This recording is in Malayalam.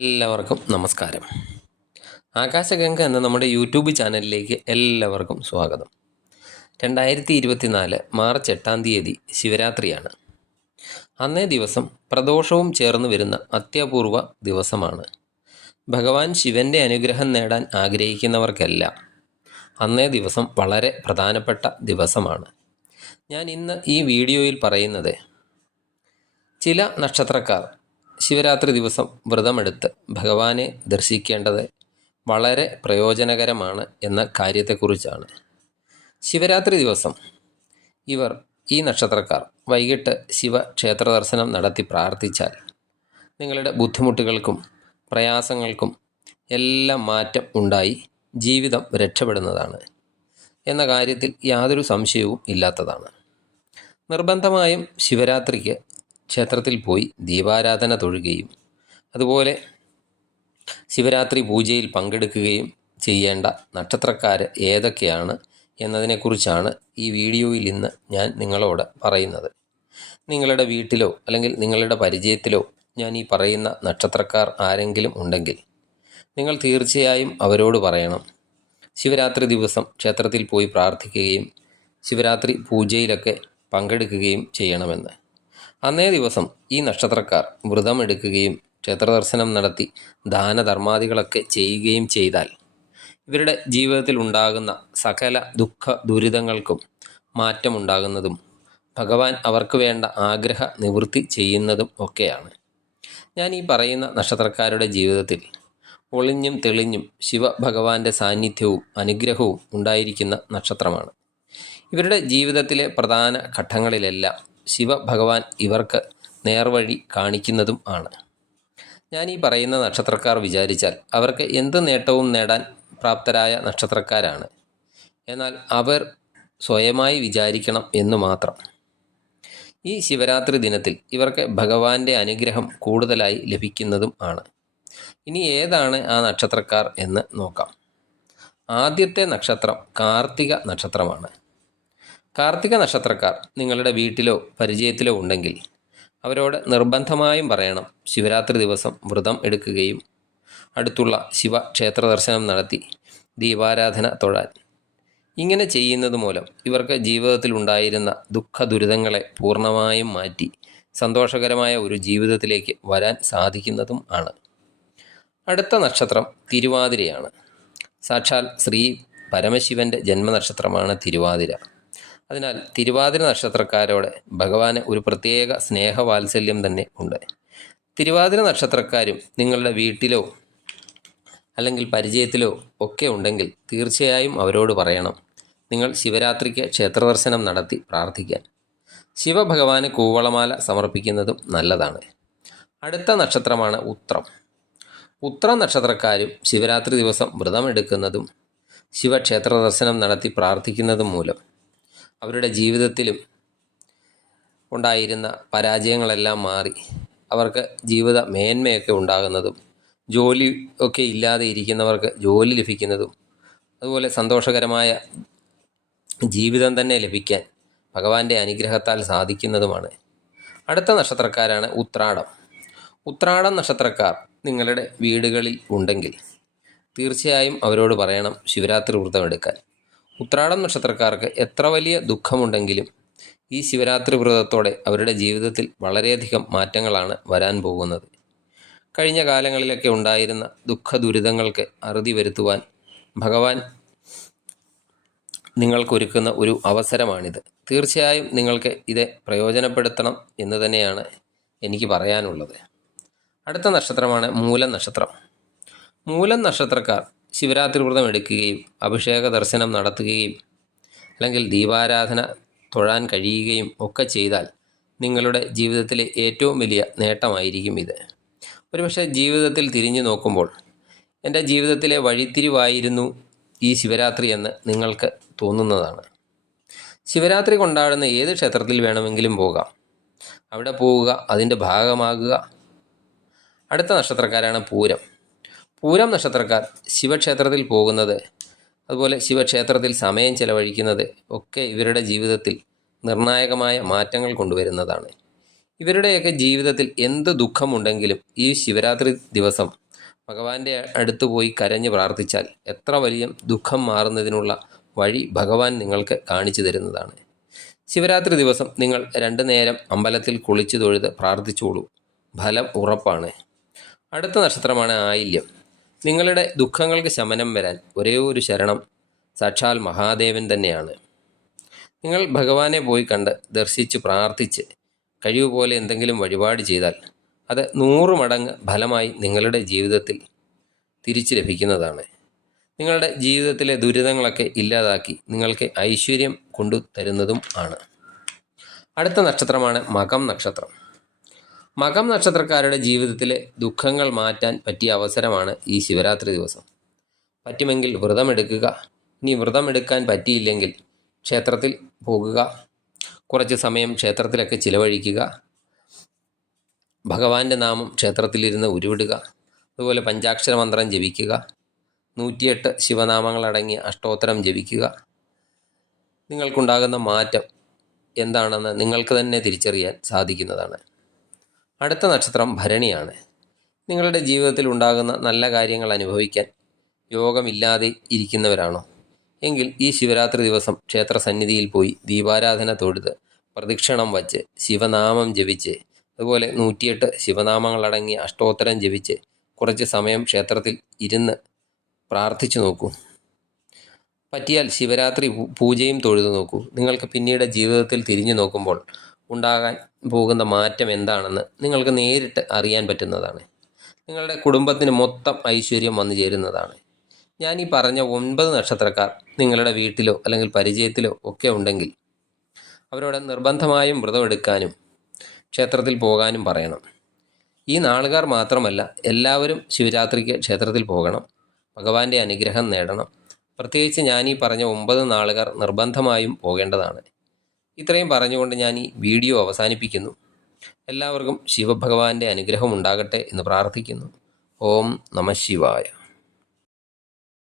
എല്ലാവർക്കും നമസ്കാരം. ആകാശഗംഗ എന്ന നമ്മുടെ യൂട്യൂബ് ചാനലിലേക്ക് എല്ലാവർക്കും സ്വാഗതം. 2024 മാർച്ച് 8 ശിവരാത്രിയാണ്. അന്നേ ദിവസം പ്രദോഷവും ചേർന്ന് വരുന്ന അത്യപൂർവ ദിവസമാണ്. ഭഗവാൻ ശിവൻ്റെ അനുഗ്രഹം നേടാൻ ആഗ്രഹിക്കുന്നവർക്കെല്ലാം അന്നേ ദിവസം വളരെ പ്രധാനപ്പെട്ട ദിവസമാണ്. ഞാൻ ഇന്ന് ഈ വീഡിയോയിൽ പറയുന്നത് ചില നക്ഷത്രക്കാർ ശിവരാത്രി ദിവസം വ്രതമെടുത്ത് ഭഗവാനെ ദർശിക്കേണ്ടത് വളരെ പ്രയോജനകരമാണ് എന്ന കാര്യത്തെക്കുറിച്ചാണ്. ശിവരാത്രി ദിവസം ഈ നക്ഷത്രക്കാർ വൈകിട്ട് ശിവക്ഷേത്ര ദർശനം നടത്തി പ്രാർത്ഥിച്ചാൽ നിങ്ങളുടെ ബുദ്ധിമുട്ടുകൾക്കും പ്രയാസങ്ങൾക്കും എല്ലാം മാറ്റം ഉണ്ടായി ജീവിതം രക്ഷപ്പെടുന്നതാണ് എന്ന കാര്യത്തിൽ യാതൊരു സംശയവും ഇല്ലാത്തതാണ്. നിർബന്ധമായും ശിവരാത്രിക്ക് ക്ഷേത്രത്തിൽ പോയി ദീപാരാധന തൊഴുകയും അതുപോലെ ശിവരാത്രി പൂജയിൽ പങ്കെടുക്കുകയും ചെയ്യേണ്ട നക്ഷത്രക്കാർ ഏതൊക്കെയാണ് എന്നതിനെക്കുറിച്ചാണ് ഈ വീഡിയോയിൽ ഇന്ന് ഞാൻ നിങ്ങളോട് പറയുന്നത്. നിങ്ങളുടെ വീട്ടിലോ അല്ലെങ്കിൽ നിങ്ങളുടെ പരിചയത്തിലോ ഞാൻ ഈ പറയുന്ന നക്ഷത്രക്കാർ ആരെങ്കിലും ഉണ്ടെങ്കിൽ നിങ്ങൾ തീർച്ചയായും അവരോട് പറയണം ശിവരാത്രി ദിവസം ക്ഷേത്രത്തിൽ പോയി പ്രാർത്ഥിക്കുകയും ശിവരാത്രി പൂജയിലൊക്കെ പങ്കെടുക്കുകയും ചെയ്യണമെന്ന്. അന്നേ ദിവസം ഈ നക്ഷത്രക്കാർ വ്രതമെടുക്കുകയും ക്ഷേത്രദർശനം നടത്തി ദാനധർമാദികളൊക്കെ ചെയ്യുകയും ചെയ്താൽ ഇവരുടെ ജീവിതത്തിൽ ഉണ്ടാകുന്ന സകല ദുഃഖ ദുരിതങ്ങൾക്കും മാറ്റമുണ്ടാകുന്നതും ഭഗവാൻ അവർക്ക് വേണ്ട ആഗ്രഹ നിവൃത്തി ചെയ്യുന്നതും ഒക്കെയാണ്. ഞാൻ ഈ പറയുന്ന നക്ഷത്രക്കാരുടെ ജീവിതത്തിൽ ഒളിഞ്ഞും തെളിഞ്ഞും ശിവഭഗവാന്റെ സാന്നിധ്യവും അനുഗ്രഹവും ഉണ്ടായിരിക്കുന്ന നക്ഷത്രമാണ്. ഇവരുടെ ജീവിതത്തിലെ പ്രധാന ഘട്ടങ്ങളിലെല്ലാം ശിവഭഗവാൻ ഇവർക്ക് നേർവഴി കാണിക്കുന്നതും ആണ്. ഞാൻ ഈ പറയുന്ന നക്ഷത്രക്കാർ വിചാരിച്ചാൽ അവർക്ക് എന്ത് നേട്ടവും നേടാൻ പ്രാപ്തരായ നക്ഷത്രക്കാരാണ്. എന്നാൽ അവർ സ്വയമായി വിചാരിക്കണം എന്ന് മാത്രം. ഈ ശിവരാത്രി ദിനത്തിൽ ഇവർക്ക് ഭഗവാന്റെ അനുഗ്രഹം കൂടുതലായി ലഭിക്കുന്നതും ആണ്. ഇനി ഏതാണ് ആ നക്ഷത്രക്കാർ എന്ന് നോക്കാം. ആദ്യത്തെ നക്ഷത്രം കാർത്തിക നക്ഷത്രമാണ്. കാർത്തിക നക്ഷത്രക്കാർ നിങ്ങളുടെ വീട്ടിലോ പരിചയത്തിലോ ഉണ്ടെങ്കിൽ അവരോട് നിർബന്ധമായും പറയണം ശിവരാത്രി ദിവസം വ്രതം എടുക്കുകയും അടുത്തുള്ള ശിവക്ഷേത്ര ദർശനം നടത്തി ദീപാരാധന തൊഴാൻ. ഇങ്ങനെ ചെയ്യുന്നത് മൂലം ഇവർക്ക് ജീവിതത്തിൽ ഉണ്ടായിരുന്ന ദുഃഖ ദുരിതങ്ങളെ പൂർണ്ണമായും മാറ്റി സന്തോഷകരമായ ഒരു ജീവിതത്തിലേക്ക് വരാൻ സാധിക്കുന്നതും ആണ്. അടുത്ത നക്ഷത്രം തിരുവാതിരയാണ്. സാക്ഷാൽ ശ്രീ പരമശിവൻ്റെ ജന്മനക്ഷത്രമാണ് തിരുവാതിര. അതിനാൽ തിരുവാതിര നക്ഷത്രക്കാരോട് ഭഗവാന് ഒരു പ്രത്യേക സ്നേഹവാത്സല്യം തന്നെ ഉണ്ട്. തിരുവാതിര നക്ഷത്രക്കാരും നിങ്ങളുടെ വീട്ടിലോ അല്ലെങ്കിൽ പരിചയത്തിലോ ഒക്കെ ഉണ്ടെങ്കിൽ തീർച്ചയായും അവരോട് പറയണം നിങ്ങൾ ശിവരാത്രിക്ക് ക്ഷേത്രദർശനം നടത്തി പ്രാർത്ഥിക്കാൻ. ശിവഭഗവാന് കൂവളമാല സമർപ്പിക്കുന്നതും നല്ലതാണ്. അടുത്ത നക്ഷത്രമാണ് ഉത്രം. ഉത്രം നക്ഷത്രക്കാരും ശിവരാത്രി ദിവസം വ്രതമെടുക്കുന്നതും ശിവക്ഷേത്ര ദർശനം നടത്തി പ്രാർത്ഥിക്കുന്നതും മൂലം അവരുടെ ജീവിതത്തിലും ഉണ്ടായിരുന്ന പരാജയങ്ങളെല്ലാം മാറി അവർക്ക് ജീവിത മേന്മയൊക്കെ ഉണ്ടാകുന്നതും ജോലി ഒക്കെ ഇല്ലാതെ ഇരിക്കുന്നവർക്ക് ജോലി ലഭിക്കുന്നതും അതുപോലെ സന്തോഷകരമായ ജീവിതം തന്നെ ലഭിക്കാൻ ഭഗവാന്റെ അനുഗ്രഹത്താൽ സാധിക്കുന്നതുമാണ്. അടുത്ത നക്ഷത്രക്കാരാണ് ഉത്രാടം. ഉത്രാടം നക്ഷത്രക്കാർ നിങ്ങളുടെ വീടുകളിൽ ഉണ്ടെങ്കിൽ തീർച്ചയായും അവരോട് പറയണം ശിവരാത്രി വ്രതമെടുക്കാൻ. ഉത്രാടം നക്ഷത്രക്കാർക്ക് എത്ര വലിയ ദുഃഖമുണ്ടെങ്കിലും ഈ ശിവരാത്രി വ്രതത്തോടെ അവരുടെ ജീവിതത്തിൽ വളരെയധികം മാറ്റങ്ങളാണ് വരാൻ പോകുന്നത്. കഴിഞ്ഞ കാലങ്ങളിലൊക്കെ ഉണ്ടായിരുന്ന ദുഃഖ ദുരിതങ്ങൾക്ക് അറുതി വരുത്തുവാൻ ഭഗവാൻ നിങ്ങൾക്കൊരുക്കുന്ന ഒരു അവസരമാണിത്. തീർച്ചയായും നിങ്ങൾക്ക് ഇത് പ്രയോജനപ്പെടുത്തണം എന്ന് തന്നെയാണ് എനിക്ക് പറയാനുള്ളത്. അടുത്ത നക്ഷത്രമാണ് മൂലം നക്ഷത്രം. മൂലം നക്ഷത്രക്കാർ ശിവരാത്രി വ്രതം എടുക്കുകയും അഭിഷേക ദർശനം നടത്തുകയും അല്ലെങ്കിൽ ദീപാരാധന തൊഴാൻ കഴിയുകയും ഒക്കെ ചെയ്താൽ നിങ്ങളുടെ ജീവിതത്തിലെ ഏറ്റവും വലിയ നേട്ടമായിരിക്കും ഇത്. ഒരുപക്ഷെ ജീവിതത്തിൽ തിരിഞ്ഞു നോക്കുമ്പോൾ എൻ്റെ ജീവിതത്തിലെ വഴിത്തിരിവായിരുന്നു ഈ ശിവരാത്രി എന്ന് നിങ്ങൾക്ക് തോന്നുന്നതാണ്. ശിവരാത്രി കൊണ്ടാടുന്ന ഏത് ക്ഷേത്രത്തിൽ വേണമെങ്കിലും പോകാം. അവിടെ പോവുക, അതിൻ്റെ ഭാഗമാകുക. അടുത്ത നക്ഷത്രക്കാരാണ് പൂരം. പൂരം നക്ഷത്രക്കാർ ശിവക്ഷേത്രത്തിൽ പോകുന്നത് അതുപോലെ ശിവക്ഷേത്രത്തിൽ സമയം ചെലവഴിക്കുന്നത് ഒക്കെ ഇവരുടെ ജീവിതത്തിൽ നിർണായകമായ മാറ്റങ്ങൾ കൊണ്ടുവരുന്നതാണ്. ഇവരുടെയൊക്കെ ജീവിതത്തിൽ എന്ത് ദുഃഖമുണ്ടെങ്കിലും ഈ ശിവരാത്രി ദിവസം ഭഗവാന്റെ അടുത്ത് പോയി കരഞ്ഞ് പ്രാർത്ഥിച്ചാൽ എത്ര വലിയ ദുഃഖം മാറുന്നതിനുള്ള വഴി ഭഗവാൻ നിങ്ങൾക്ക് കാണിച്ചു തരുന്നതാണ്. ശിവരാത്രി ദിവസം നിങ്ങൾ 2 നേരം അമ്പലത്തിൽ കുളിച്ചു തൊഴുത് പ്രാർത്ഥിച്ചോളൂ. ഫലം ഉറപ്പാണ്. അടുത്ത നക്ഷത്രമാണ് ആയില്യം. നിങ്ങളുടെ ദുഃഖങ്ങൾക്ക് ശമനം വരാൻ ഒരേ ഒരു ശരണം സാക്ഷാൽ മഹാദേവൻ തന്നെയാണ്. നിങ്ങൾ ഭഗവാനെ പോയി കണ്ട് ദർശിച്ച് പ്രാർത്ഥിച്ച് കഴിവുപോലെ എന്തെങ്കിലും വഴിപാട് ചെയ്താൽ അത് 100 മടങ്ങ് ഫലമായി നിങ്ങളുടെ ജീവിതത്തിൽ തിരിച്ചു ലഭിക്കുന്നതാണ്. നിങ്ങളുടെ ജീവിതത്തിലെ ദുരിതങ്ങളൊക്കെ ഇല്ലാതാക്കി നിങ്ങൾക്ക് ഐശ്വര്യം കൊണ്ടു തരുന്നതും ആണ്. അടുത്ത നക്ഷത്രമാണ് മകം നക്ഷത്രം. മകം നക്ഷത്രക്കാരുടെ ജീവിതത്തിലെ ദുഃഖങ്ങൾ മാറ്റാൻ പറ്റിയ അവസരമാണ് ഈ ശിവരാത്രി ദിവസം. പറ്റുമെങ്കിൽ വ്രതമെടുക്കുക. ഇനി വ്രതമെടുക്കാൻ പറ്റിയില്ലെങ്കിൽ ക്ഷേത്രത്തിൽ പോകുക. കുറച്ച് സമയം ക്ഷേത്രത്തിലൊക്കെ ചിലവഴിക്കുക. ഭഗവാന്റെ നാമം ക്ഷേത്രത്തിലിരുന്ന് ഉരുവിടുക. അതുപോലെ പഞ്ചാക്ഷര മന്ത്രം ജപിക്കുക. 108 ശിവനാമങ്ങളടങ്ങിയ അഷ്ടോത്തരം ജപിക്കുക. നിങ്ങൾക്കുണ്ടാകുന്ന മാറ്റം എന്താണെന്ന് നിങ്ങൾക്ക് തന്നെ തിരിച്ചറിയാൻ സാധിക്കുന്നതാണ്. അടുത്ത നക്ഷത്രം ഭരണിയാണ്. നിങ്ങളുടെ ജീവിതത്തിൽ ഉണ്ടാകുന്ന നല്ല കാര്യങ്ങൾ അനുഭവിക്കാൻ യോഗമില്ലാതെ ഇരിക്കുന്നവരാണോ എങ്കിൽ ഈ ശിവരാത്രി ദിവസം ക്ഷേത്ര സന്നിധിയിൽ പോയി ദീപാരാധന തൊഴുത് പ്രദക്ഷിണം വച്ച് ശിവനാമം ജപിച്ച് അതുപോലെ 108 ശിവനാമങ്ങളടങ്ങിയ അഷ്ടോത്തരം ജപിച്ച് കുറച്ച് സമയം ക്ഷേത്രത്തിൽ ഇരുന്ന് പ്രാർത്ഥിച്ചു നോക്കൂ. പറ്റിയാൽ ശിവരാത്രി പൂജയും തൊഴുതു നോക്കൂ. നിങ്ങൾക്ക് പിന്നീട് ജീവിതത്തിൽ തിരിഞ്ഞു നോക്കുമ്പോൾ ഉണ്ടാകാൻ പോകുന്ന മാറ്റം എന്താണെന്ന് നിങ്ങൾക്ക് നേരിട്ട് അറിയാൻ പറ്റുന്നതാണ്. നിങ്ങളുടെ കുടുംബത്തിന് മൊത്തം ഐശ്വര്യം വന്നു ചേരുന്നതാണ്. ഞാൻ ഈ പറഞ്ഞ 9 നക്ഷത്രക്കാർ നിങ്ങളുടെ വീട്ടിലോ അല്ലെങ്കിൽ പരിചയത്തിലോ ഒക്കെ ഉണ്ടെങ്കിൽ അവരോട് നിർബന്ധമായും വ്രതമെടുക്കാനും ക്ഷേത്രത്തിൽ പോകാനും പറയണം. ഈ നാളുകാർ മാത്രമല്ല, എല്ലാവരും ശിവരാത്രിക്ക് ക്ഷേത്രത്തിൽ പോകണം. ഭഗവാന്റെ അനുഗ്രഹം നേടണം. പ്രത്യേകിച്ച് ഞാൻ ഈ പറഞ്ഞ 9 നാളുകാർ നിർബന്ധമായും പോകേണ്ടതാണ്. ഇത്രയും പറഞ്ഞുകൊണ്ട് ഞാൻ ഈ വീഡിയോ അവസാനിപ്പിക്കുന്നു. എല്ലാവർക്കും ശിവഭഗവാന്റെ അനുഗ്രഹം ഉണ്ടാകട്ടെ എന്ന് പ്രാർത്ഥിക്കുന്നു. ഓം നമഃ ശിവായ.